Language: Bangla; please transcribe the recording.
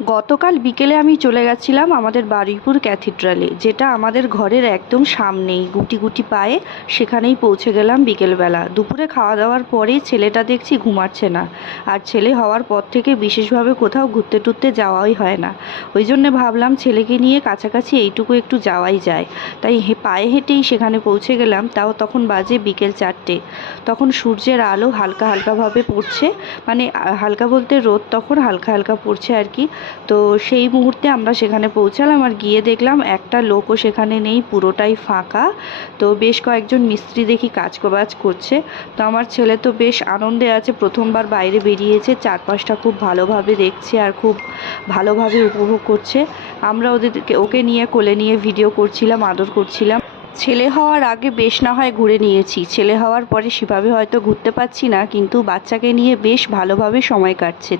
গতকাল বিকেলে আমি চলে গেছিলাম আমাদের বারুইপুর ক্যাথিড্রালে, যেটা আমাদের ঘরের একদম সামনেই, গুটি গুটি পায়ে সেখানেই পৌঁছে গেলাম বিকেলবেলা। দুপুরে খাওয়া দাওয়ার পরেই ছেলেটা দেখছি ঘুমাচ্ছে না, আর ছেলে হওয়ার পর থেকে বিশেষভাবে কোথাও ঘুরতে টুরতে যাওয়াই হয় না। ওই জন্যে ভাবলাম ছেলেকে নিয়ে কাছাকাছি এইটুকু একটু যাওয়াই যায়, তাই পায়ে হেঁটেই সেখানে পৌঁছে গেলাম। তাও তখন বাজে বিকেল 4টে। তখন সূর্যের আলো হালকা হালকাভাবে পড়ছে, মানে হালকা বলতে রোদ তখন হালকা হালকা পড়ছে আর কি। তো সেই মুহূর্তে আমরা সেখানে পৌঁছালাম, আর গিয়ে দেখলাম একটা লোকও সেখানে নেই, পুরোটাই ফাঁকা। তো বেশ কয়েকজন মিস্ত্রি দেখি কাজ করছে। তো আমার ছেলে তো বেশ আনন্দে আছে, প্রথমবার বাইরে বেরিয়েছে, চারপাশটা খুব ভালোভাবে দেখছে আর খুব ভালোভাবে উপভোগ করছে। আমরা ওকে নিয়ে কোলে নিয়ে ভিডিও করছিলাম, আদর করছিলাম। ছেলে হওয়ার আগে বেশ না হয় ঘুরে নিয়েছি, ছেলে হওয়ার পরে সেভাবে হয়তো ঘুরতে পারছি না, কিন্তু বাচ্চাকে নিয়ে বেশ ভালোভাবে সময় কাটছে।